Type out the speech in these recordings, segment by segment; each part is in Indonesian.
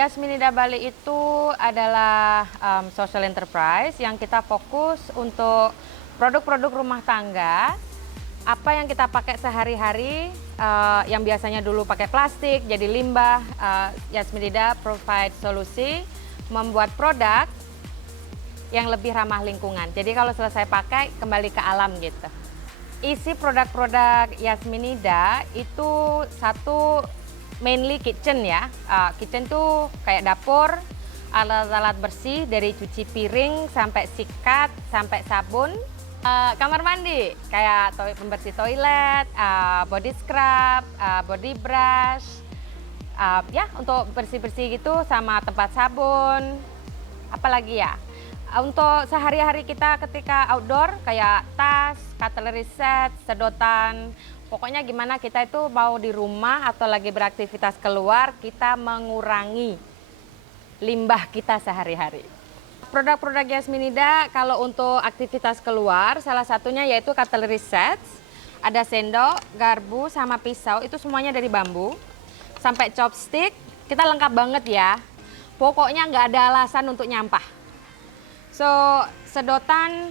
Yasminida Bali itu adalah social enterprise yang kita fokus untuk produk-produk rumah tangga. Apa yang kita pakai sehari-hari, yang biasanya dulu pakai plastik, jadi limbah, Yasminida provide solusi membuat produk yang lebih ramah lingkungan. Jadi kalau selesai pakai, kembali ke alam gitu. Isi produk-produk Yasminida itu satu mainly kitchen ya. Kitchen tuh kayak dapur, alat-alat bersih dari cuci piring sampai sikat, sampai sabun. Kamar mandi kayak pembersih toilet, body scrub, body brush, ya untuk bersih-bersih gitu, sama tempat sabun. Apalagi ya, untuk sehari-hari kita ketika outdoor kayak tas, cutlery set, sedotan. Pokoknya gimana kita itu mau di rumah atau lagi beraktivitas keluar, kita mengurangi limbah kita sehari-hari. Produk-produk Yasminida kalau untuk aktivitas keluar, salah satunya yaitu cutlery sets. Ada sendok, garpu, sama pisau, itu semuanya dari bambu. Sampai chopstick, kita lengkap banget ya. Pokoknya nggak ada alasan untuk nyampah. So, sedotan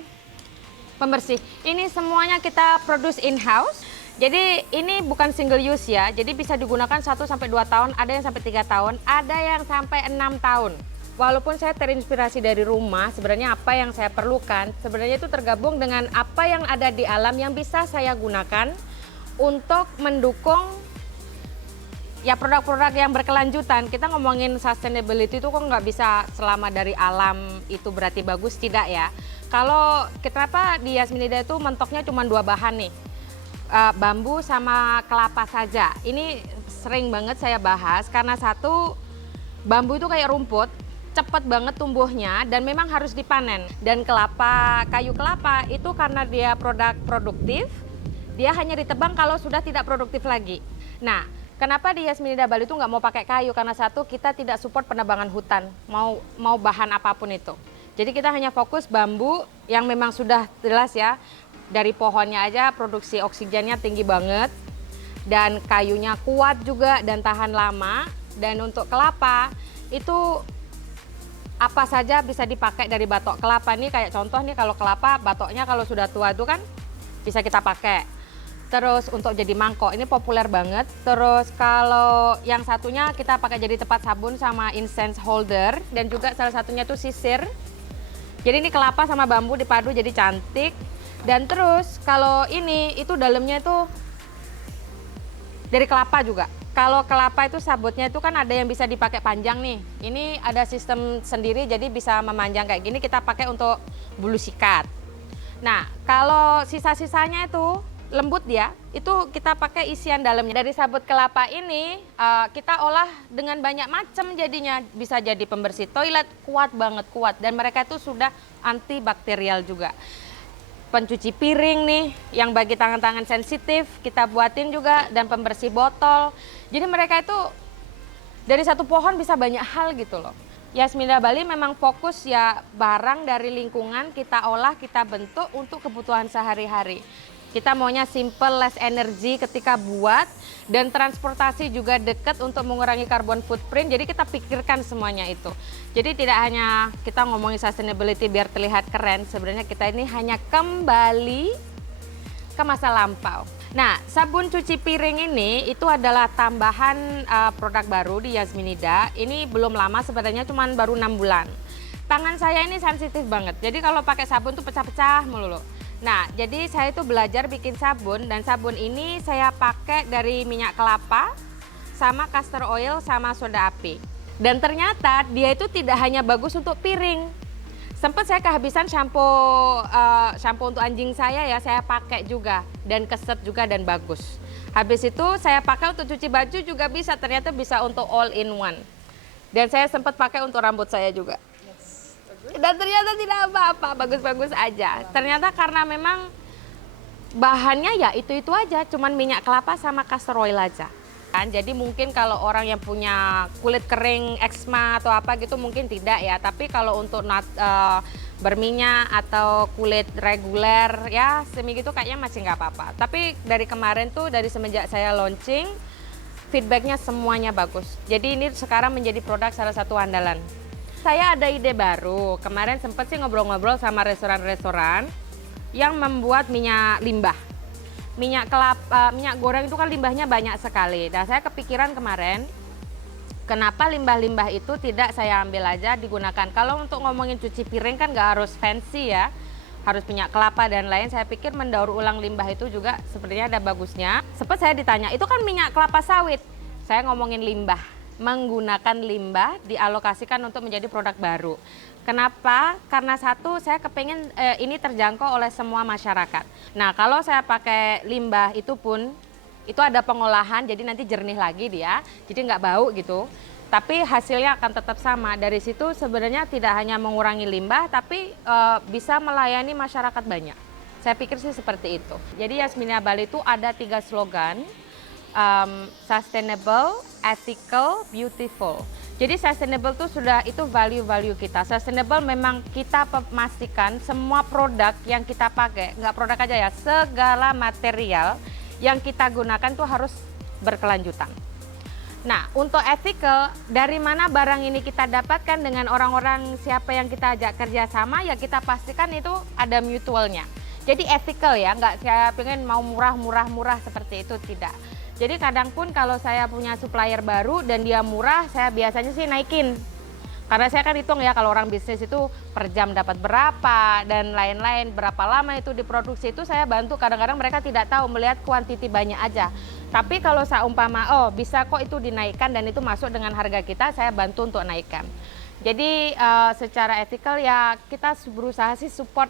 pembersih, ini semuanya kita produce in-house. Jadi ini bukan single use ya, jadi bisa digunakan 1-2 tahun, ada yang sampai 3 tahun, ada yang sampai 6 tahun. Walaupun saya terinspirasi dari rumah, sebenarnya apa yang saya perlukan, sebenarnya itu tergabung dengan apa yang ada di alam yang bisa saya gunakan untuk mendukung ya produk-produk yang berkelanjutan. Kita ngomongin sustainability itu kok nggak bisa selama dari alam itu berarti bagus, tidak ya. Kalau kenapa di Yasminida itu mentoknya cuma 2 bahan nih, bambu sama kelapa saja. Ini sering banget saya bahas karena satu, bambu itu kayak rumput, cepet banget tumbuhnya dan memang harus dipanen. Dan kayu kelapa itu karena dia produk produktif, dia hanya ditebang kalau sudah tidak produktif lagi. Nah, kenapa di Yasminida Bali itu nggak mau pakai kayu? Karena satu, kita tidak support penebangan hutan, mau bahan apapun itu. Jadi kita hanya fokus bambu yang memang sudah jelas ya, dari pohonnya aja produksi oksigennya tinggi banget, dan kayunya kuat juga dan tahan lama. Dan untuk kelapa itu apa saja bisa dipakai dari batok kelapa nih, kayak contoh nih, kalau kelapa batoknya kalau sudah tua itu kan bisa kita pakai. Terus untuk jadi mangkok ini populer banget. Terus kalau yang satunya kita pakai jadi tempat sabun sama incense holder, dan juga salah satunya tuh sisir. Jadi ini kelapa sama bambu dipadu jadi cantik. Dan terus kalau ini itu dalamnya itu dari kelapa juga. Kalau kelapa itu sabutnya itu kan ada yang bisa dipakai panjang nih. Ini ada sistem sendiri jadi bisa memanjang kayak gini, kita pakai untuk bulu sikat. Nah, kalau sisa-sisanya itu lembut dia, itu kita pakai isian dalamnya. Dari sabut kelapa ini kita olah dengan banyak macam jadinya. Bisa jadi pembersih toilet, kuat banget, kuat. Dan mereka itu sudah antibakterial juga. Pencuci piring nih, yang bagi tangan-tangan sensitif, kita buatin juga, dan pembersih botol. Jadi mereka itu dari satu pohon bisa banyak hal gitu loh. Yasminida Bali memang fokus ya barang dari lingkungan kita olah, kita bentuk untuk kebutuhan sehari-hari. Kita maunya simple, less energy ketika buat, dan transportasi juga dekat untuk mengurangi carbon footprint. Jadi kita pikirkan semuanya itu. Jadi tidak hanya kita ngomongin sustainability biar terlihat keren, sebenarnya kita ini hanya kembali ke masa lampau. Nah, sabun cuci piring ini itu adalah tambahan produk baru di Yasminida. Ini belum lama sebenarnya, cuma baru 6 bulan. Tangan saya ini sensitif banget, jadi kalau pakai sabun tuh pecah-pecah melulu. Nah, jadi saya itu belajar bikin sabun, dan sabun ini saya pakai dari minyak kelapa, sama castor oil, sama soda api. Dan ternyata dia itu tidak hanya bagus untuk piring. Sempat saya kehabisan shampoo untuk anjing saya ya, saya pakai juga. Dan keset juga dan bagus. Habis itu saya pakai untuk cuci baju juga bisa, ternyata bisa untuk all in one. Dan saya sempat pakai untuk rambut saya juga. Dan ternyata tidak apa-apa, bagus-bagus aja. Ternyata karena memang bahannya ya itu-itu aja, cuman minyak kelapa sama castor oil aja. Jadi mungkin kalau orang yang punya kulit kering, eksma atau apa gitu mungkin tidak ya. Tapi kalau untuk berminyak atau kulit reguler ya semi gitu kayaknya masih nggak apa-apa. Tapi dari kemarin tuh, dari semenjak saya launching, feedbacknya semuanya bagus. Jadi ini sekarang menjadi produk salah satu andalan. Saya ada ide baru, kemarin sempat sih ngobrol-ngobrol sama restoran-restoran yang membuat minyak limbah. Minyak goreng itu kan limbahnya banyak sekali. Dan saya kepikiran kemarin, kenapa limbah-limbah itu tidak saya ambil aja digunakan. Kalau untuk ngomongin cuci piring kan nggak harus fancy ya, harus minyak kelapa dan lain. Saya pikir mendaur ulang limbah itu juga sebenarnya ada bagusnya. Sempat saya ditanya, itu kan minyak kelapa sawit. Saya ngomongin limbah, menggunakan limbah dialokasikan untuk menjadi produk baru. Kenapa? Karena satu, saya kepengen ini terjangkau oleh semua masyarakat. Nah, kalau saya pakai limbah itu pun, itu ada pengolahan, jadi nanti jernih lagi dia, jadi nggak bau gitu. Tapi hasilnya akan tetap sama. Dari situ sebenarnya tidak hanya mengurangi limbah, tapi bisa melayani masyarakat banyak. Saya pikir sih seperti itu. Jadi Yasmina Bali itu ada 3 slogan, sustainable, ethical, beautiful. Jadi sustainable itu value-value kita. Sustainable memang kita memastikan semua produk yang kita pakai, nggak produk aja ya, segala material yang kita gunakan tuh harus berkelanjutan. Nah, untuk ethical, dari mana barang ini kita dapatkan dengan orang-orang siapa yang kita ajak kerjasama, ya kita pastikan itu ada mutualnya. Jadi ethical ya, nggak saya pengen mau murah seperti itu, tidak. Jadi kadang pun kalau saya punya supplier baru dan dia murah, saya biasanya sih naikin. Karena saya kan hitung ya, kalau orang bisnis itu per jam dapat berapa dan lain-lain, berapa lama itu diproduksi, itu saya bantu. Kadang-kadang mereka tidak tahu, melihat kuantiti banyak aja. Tapi kalau saya umpama, oh bisa kok itu dinaikkan dan itu masuk dengan harga kita, saya bantu untuk naikkan. Jadi secara etikal ya kita berusaha sih support.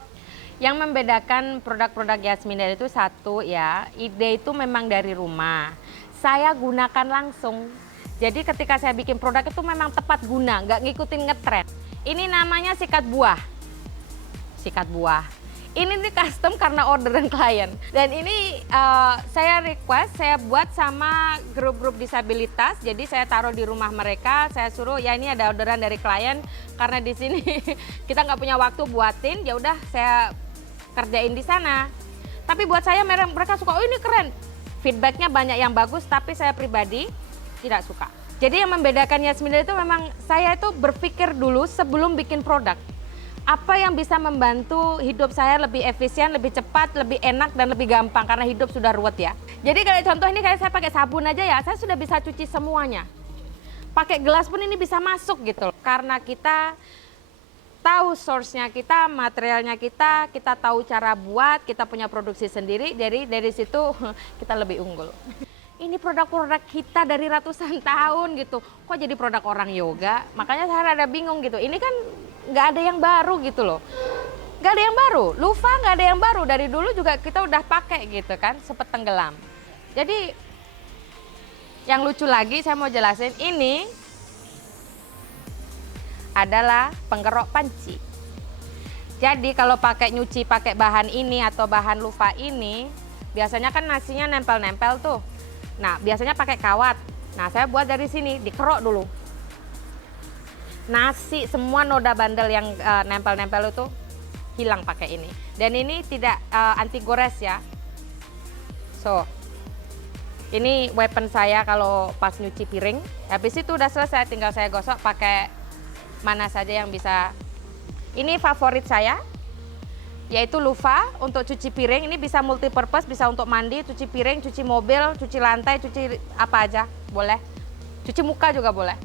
Yang membedakan produk-produk Yasmina itu satu ya, ide itu memang dari rumah. Saya gunakan langsung. Jadi ketika saya bikin produk itu memang tepat guna, nggak ngikutin ngetren. Ini namanya sikat buah. Sikat buah. Ini nih custom karena orderan klien. Dan ini saya request, saya buat sama grup-grup disabilitas. Jadi saya taruh di rumah mereka, saya suruh ya ini ada orderan dari klien. Karena di sini kita nggak punya waktu buatin, ya udah saya kerjain di sana. Tapi buat saya mereka suka, oh ini keren. Feedbacknya banyak yang bagus, tapi saya pribadi tidak suka. Jadi yang membedakan Yasmina itu memang saya itu berpikir dulu sebelum bikin produk. Apa yang bisa membantu hidup saya lebih efisien, lebih cepat, lebih enak, dan lebih gampang. Karena hidup sudah ruwet ya. Jadi kayak contoh ini kayak saya pakai sabun aja ya, saya sudah bisa cuci semuanya. Pakai gelas pun ini bisa masuk gitu. Karena kita tahu source-nya kita, materialnya kita tahu cara buat, kita punya produksi sendiri, dari situ kita lebih unggul. Ini produk-produk kita dari ratusan tahun gitu, kok jadi produk orang yoga? Makanya saya rada bingung gitu, ini kan nggak ada yang baru gitu loh. Nggak ada yang baru, Loofah nggak ada yang baru, dari dulu juga kita udah pakai gitu kan, sempet tenggelam. Jadi yang lucu lagi saya mau jelasin, ini adalah penggerok panci. Jadi kalau pakai nyuci pakai bahan ini atau bahan Loofah ini, biasanya kan nasinya nempel-nempel tuh. Nah, biasanya pakai kawat. Nah, saya buat dari sini, dikerok dulu. Nasi, semua noda bandel yang nempel-nempel itu hilang pakai ini. Dan ini tidak anti gores ya. So, ini weapon saya kalau pas nyuci piring. Habis itu udah selesai, tinggal saya gosok pakai mana saja yang bisa. Ini favorit saya, yaitu Loofah untuk cuci piring. Ini bisa multi purpose, bisa untuk mandi, cuci piring, cuci mobil, cuci lantai, cuci apa aja boleh. Cuci muka juga boleh.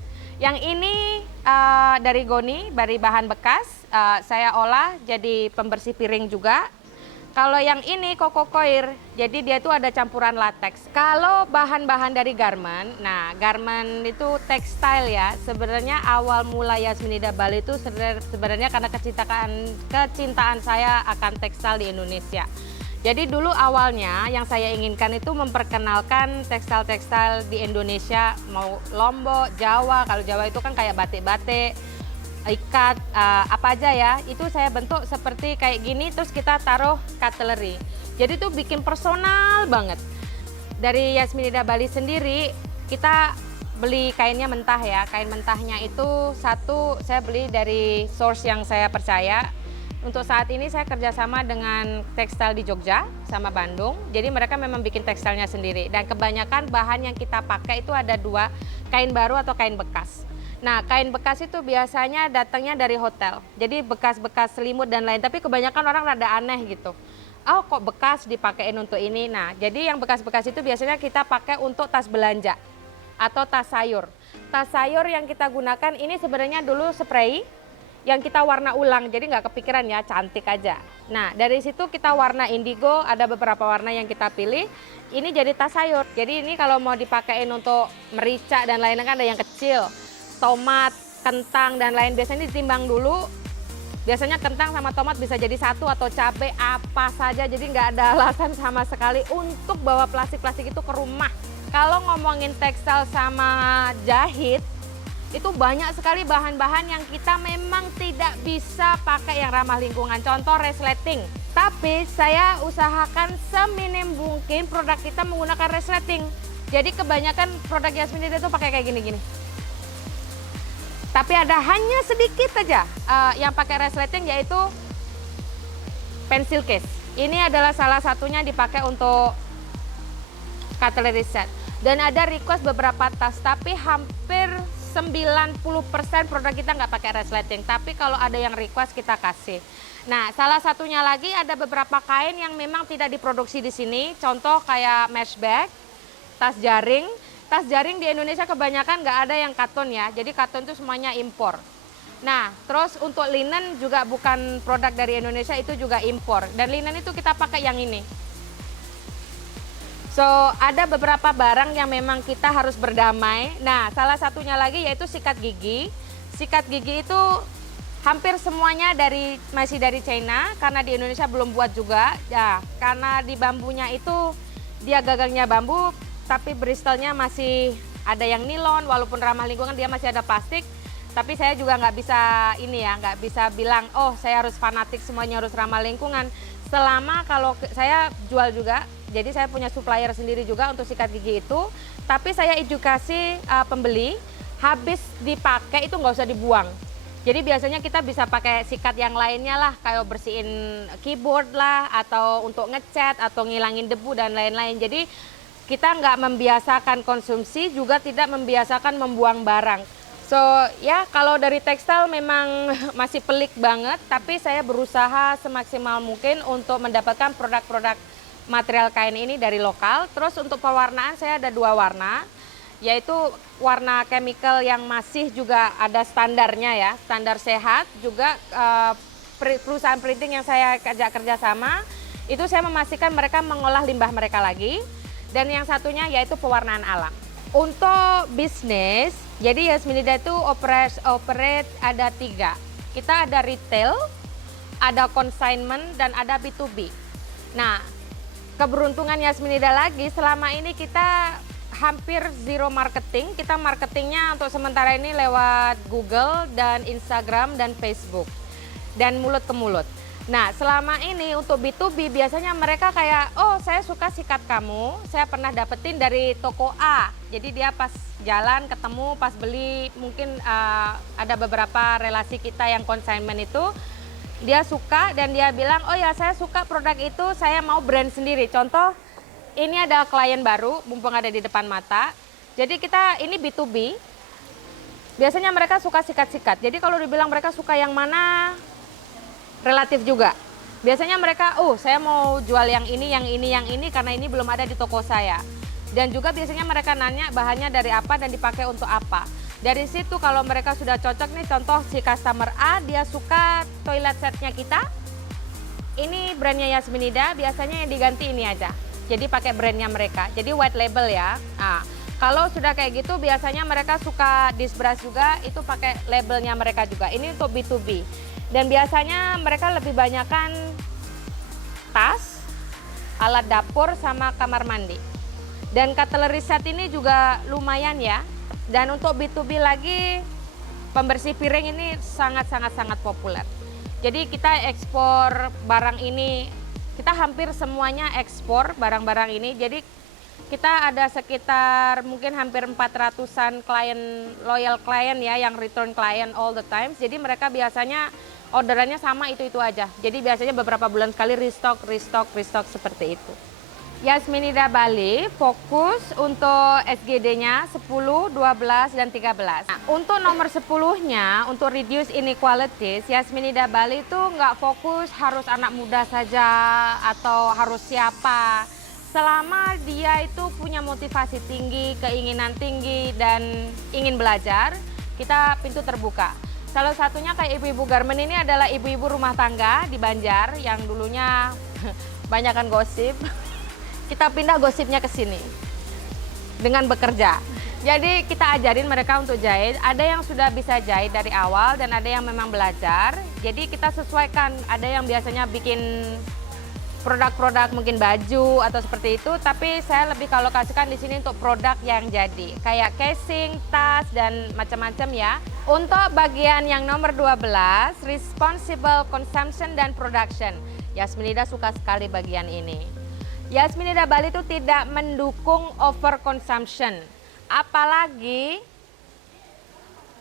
Yang ini dari Goni, dari bahan bekas, saya olah jadi pembersih piring juga. Kalau yang ini Koko Koir, jadi dia itu ada campuran latex. Kalau bahan-bahan dari garment, nah garment itu tekstil ya. Sebenarnya awal mula Yasmina Bali itu sebenarnya karena kecintaan saya akan tekstil di Indonesia. Jadi dulu awalnya yang saya inginkan itu memperkenalkan tekstil-tekstil di Indonesia, mau Lombok, Jawa. Kalau Jawa itu kan kayak batik-batik, ikat, apa aja ya, itu saya bentuk seperti kayak gini, terus kita taruh cutlery. Jadi tuh bikin personal banget. Dari Yasmina Bali sendiri, kita beli kainnya mentah ya. Kain mentahnya itu satu saya beli dari source yang saya percaya. untuk saat ini saya kerjasama dengan tekstil di Jogja sama Bandung. Jadi mereka memang bikin tekstilnya sendiri. Dan kebanyakan bahan yang kita pakai itu ada dua, kain baru atau kain bekas. Nah, kain bekas itu biasanya datangnya dari hotel. Jadi bekas-bekas selimut dan lain. Tapi kebanyakan orang rada aneh gitu. Oh, kok bekas dipakein untuk ini? Nah, jadi yang bekas-bekas itu biasanya kita pakai untuk tas belanja atau tas sayur. Tas sayur yang kita gunakan ini sebenarnya dulu spray yang kita warna ulang, jadi nggak kepikiran ya, cantik aja. Nah, dari situ kita warna indigo, ada beberapa warna yang kita pilih. Ini jadi tas sayur. Jadi ini kalau mau dipakein untuk merica dan lainnya kan ada yang kecil. Tomat, kentang, dan lain biasanya ditimbang dulu. Biasanya kentang sama tomat bisa jadi satu atau cabai apa saja, jadi nggak ada alasan sama sekali untuk bawa plastik-plastik itu ke rumah. Kalau ngomongin tekstil sama jahit, itu banyak sekali bahan-bahan yang kita memang tidak bisa pakai yang ramah lingkungan. Contoh resleting. Tapi saya usahakan seminim mungkin produk kita menggunakan resleting. Jadi kebanyakan produk Yasminida itu pakai kayak gini-gini. Tapi ada hanya sedikit aja yang pakai resleting, yaitu pencil case. Ini adalah salah satunya dipakai untuk cutlery set. Dan ada request beberapa tas, tapi hampir 90% produk kita nggak pakai resleting, tapi kalau ada yang request kita kasih. Nah, salah satunya lagi ada beberapa kain yang memang tidak diproduksi di sini. Contoh kayak mesh bag, tas jaring. Tas jaring di Indonesia kebanyakan nggak ada yang katun ya, jadi katun itu semuanya impor. Nah, terus untuk linen juga bukan produk dari Indonesia, itu juga impor. Dan linen itu kita pakai yang ini. So, ada beberapa barang yang memang kita harus berdamai. Nah, salah satunya lagi yaitu sikat gigi. Sikat gigi itu hampir semuanya masih dari China, karena di Indonesia belum buat juga. Ya, karena di bambunya itu dia gagangnya bambu, tapi bristlenya masih ada yang nilon, walaupun ramah lingkungan dia masih ada plastik. Tapi saya juga nggak bisa nggak bisa bilang, oh saya harus fanatik semuanya harus ramah lingkungan. Selama kalau saya jual juga, jadi saya punya supplier sendiri juga untuk sikat gigi itu. Tapi saya edukasi pembeli, habis dipakai itu nggak usah dibuang. Jadi biasanya kita bisa pakai sikat yang lainnya lah, kayak bersihin keyboard lah, atau untuk ngecat, atau ngilangin debu dan lain-lain. Jadi kita nggak membiasakan konsumsi, juga tidak membiasakan membuang barang. So ya, kalau dari tekstil memang masih pelik banget, tapi saya berusaha semaksimal mungkin untuk mendapatkan produk-produk material kain ini dari lokal. Terus untuk pewarnaan saya ada dua warna, yaitu warna chemical yang masih juga ada standarnya ya, standar sehat. Juga perusahaan printing yang saya ajak kerjasama, itu saya memastikan mereka mengolah limbah mereka lagi. Dan yang satunya yaitu pewarnaan alam. Untuk bisnis, jadi Yasminida itu operate ada 3. Kita ada retail, ada consignment, dan ada B2B. Nah, keberuntungan Yasminida lagi, selama ini kita hampir zero marketing. Kita marketingnya untuk sementara ini lewat Google dan Instagram dan Facebook. Dan mulut ke mulut. Nah, selama ini untuk B2B biasanya mereka kayak, oh saya suka sikat kamu, saya pernah dapetin dari toko A. Jadi dia pas jalan ketemu, pas beli, mungkin ada beberapa relasi kita yang consignment itu, dia suka dan dia bilang, oh ya saya suka produk itu, saya mau brand sendiri. Contoh, ini ada klien baru, mumpung ada di depan mata. Jadi kita ini B2B, biasanya mereka suka sikat-sikat. Jadi kalau dibilang mereka suka yang mana, relatif juga. Biasanya mereka, oh saya mau jual yang ini, karena ini belum ada di toko saya. Dan juga biasanya mereka nanya bahannya dari apa dan dipakai untuk apa. Dari situ kalau mereka sudah cocok nih, contoh si customer A, dia suka toilet setnya kita. Ini brandnya Yasminida, biasanya yang diganti ini aja. Jadi pakai brandnya mereka, jadi white label ya. Nah, kalau sudah kayak gitu biasanya mereka suka dish brush juga, itu pakai labelnya mereka juga. Ini untuk B2B. Dan biasanya mereka lebih banyakkan tas, alat dapur, sama kamar mandi. Dan cutlery set ini juga lumayan ya. Dan untuk B2B lagi, pembersih piring ini sangat populer. Jadi kita ekspor barang ini, kita hampir semuanya ekspor barang-barang ini. Jadi Kita ada sekitar mungkin hampir 400-an loyal klien ya, yang return client all the time. Jadi mereka biasanya orderannya sama itu aja. Jadi biasanya beberapa bulan sekali restock seperti itu. Yasminida Bali fokus untuk SGD-nya 10, 12, dan 13. Nah, untuk nomor 10-nya, untuk reduce inequalities, Yasminida Bali itu nggak fokus harus anak muda saja atau harus siapa. Selama dia itu punya motivasi tinggi, keinginan tinggi, dan ingin belajar, kita pintu terbuka. Salah satunya kayak ibu-ibu Garmen ini adalah ibu-ibu rumah tangga di Banjar yang dulunya banyakkan gosip. Kita pindah gosipnya ke sini dengan bekerja. Jadi kita ajarin mereka untuk jahit. Ada yang sudah bisa jahit dari awal dan ada yang memang belajar. Jadi kita sesuaikan. Ada yang biasanya bikin produk-produk mungkin baju atau seperti itu. Tapi saya lebih kalau kasihkan di sini untuk produk yang jadi. Kayak casing, tas, dan macam-macam ya. Untuk bagian yang nomor 12, responsible consumption dan production. Yasminida suka sekali bagian ini. Yasminida Bali itu tidak mendukung over consumption. Apalagi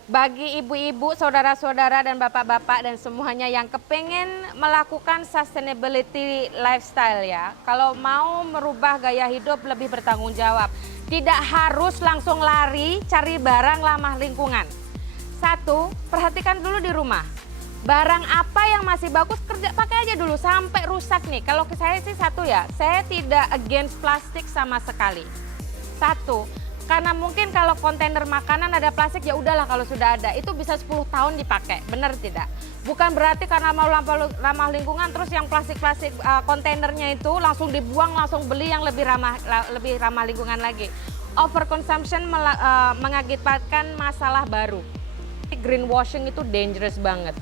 bagi ibu-ibu, saudara-saudara, dan bapak-bapak, dan semuanya yang kepengen melakukan sustainability lifestyle ya. Kalau mau merubah gaya hidup lebih bertanggung jawab. Tidak harus langsung lari cari barang ramah lingkungan. Satu, perhatikan dulu di rumah. Barang apa yang masih bagus pakai aja dulu sampai rusak nih. Kalau saya sih satu ya, saya tidak against plastik sama sekali. Satu, karena mungkin kalau kontainer makanan ada plastik ya udahlah kalau sudah ada itu bisa 10 tahun dipakai, benar tidak? Bukan berarti karena mau ramah lingkungan terus yang plastik-plastik kontainernya itu langsung dibuang, langsung beli yang lebih ramah lingkungan lagi. Overconsumption mengakibatkan masalah baru. Greenwashing itu dangerous banget.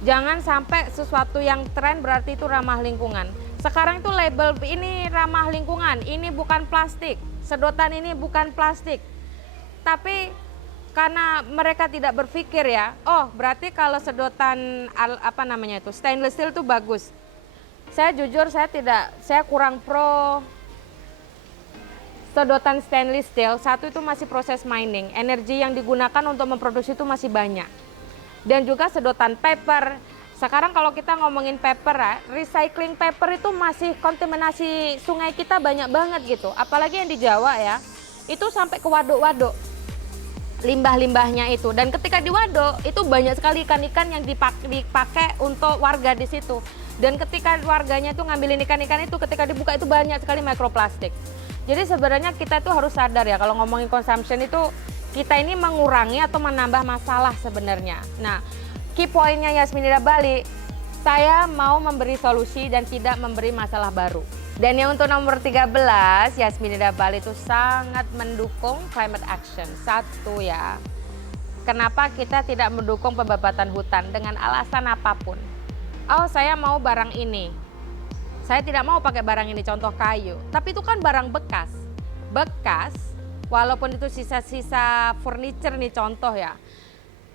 Jangan sampai sesuatu yang tren berarti itu ramah lingkungan. Sekarang itu label ini ramah lingkungan, ini bukan plastik. Sedotan ini bukan plastik. Tapi karena mereka tidak berpikir ya, oh berarti kalau sedotan stainless steel itu bagus. Saya jujur saya kurang pro sedotan stainless steel. Satu itu masih proses mining, energi yang digunakan untuk memproduksi itu masih banyak. Dan juga sedotan paper. Sekarang kalau kita ngomongin paper ya, recycling paper itu masih kontaminasi sungai kita banyak banget gitu. Apalagi yang di Jawa ya, itu sampai ke waduk-waduk limbah-limbahnya itu. Dan ketika di waduk itu banyak sekali ikan-ikan yang dipakai untuk warga di situ. Dan ketika warganya itu ngambilin ikan-ikan itu, ketika dibuka itu banyak sekali mikroplastik. Jadi sebenarnya kita itu harus sadar ya kalau ngomongin consumption itu kita ini mengurangi atau menambah masalah sebenarnya. Nah, key pointnya Yasminida Bali, saya mau memberi solusi dan tidak memberi masalah baru. Dan yang untuk nomor 13, Yasminida Bali itu sangat mendukung climate action. Satu ya, kenapa kita tidak mendukung pembabatan hutan dengan alasan apapun. Oh saya mau barang ini, saya tidak mau pakai barang ini, contoh kayu. Tapi itu kan barang bekas. Walaupun itu sisa-sisa furniture nih contoh ya.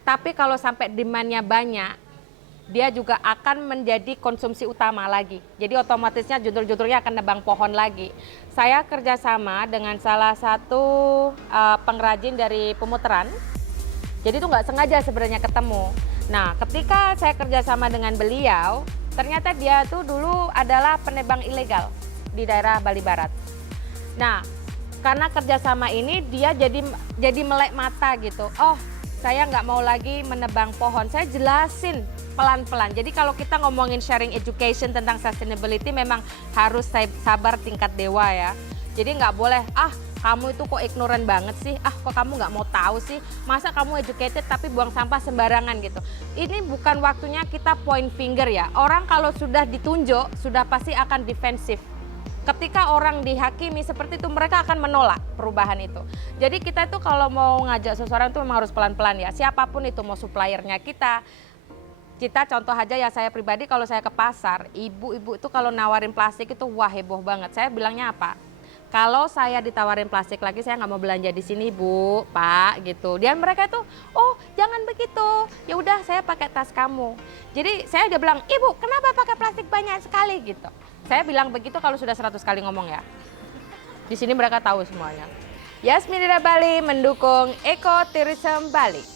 Tapi kalau sampai demandnya banyak, dia juga akan menjadi konsumsi utama lagi. Jadi otomatisnya judul-judulnya akan nebang pohon lagi. Saya kerjasama dengan salah satu pengrajin dari Pemutaran. Jadi itu nggak sengaja sebenarnya ketemu. Nah ketika saya kerjasama dengan beliau, ternyata dia tuh dulu adalah penebang ilegal di daerah Bali Barat. Nah karena kerjasama ini dia jadi melek mata gitu. Oh saya nggak mau lagi menebang pohon. Saya jelasin pelan-pelan. Jadi kalau kita ngomongin sharing education tentang sustainability memang harus sabar tingkat dewa ya. Jadi nggak boleh kamu itu kok ignorant banget sih, kok kamu nggak mau tahu sih, masa kamu educated tapi buang sampah sembarangan gitu. Ini bukan waktunya kita point finger ya. Orang kalau sudah ditunjuk sudah pasti akan defensif. Ketika orang dihakimi seperti itu, mereka akan menolak perubahan itu. Jadi kita itu kalau mau ngajak seseorang itu memang harus pelan-pelan ya. Siapapun itu, mau suppliernya kita contoh aja ya saya pribadi kalau saya ke pasar, ibu-ibu itu kalau nawarin plastik itu wah heboh banget. Saya bilangnya apa? Kalau saya ditawarin plastik lagi saya nggak mau belanja di sini Bu, Pak gitu. Dan mereka itu, oh jangan begitu. Ya udah saya pakai tas kamu. Jadi saya udah bilang, Ibu kenapa pakai plastik banyak sekali gitu. Saya bilang begitu kalau sudah 100 kali ngomong ya. Di sini mereka tahu semuanya. Yasminida Bali mendukung Ecotourism Bali.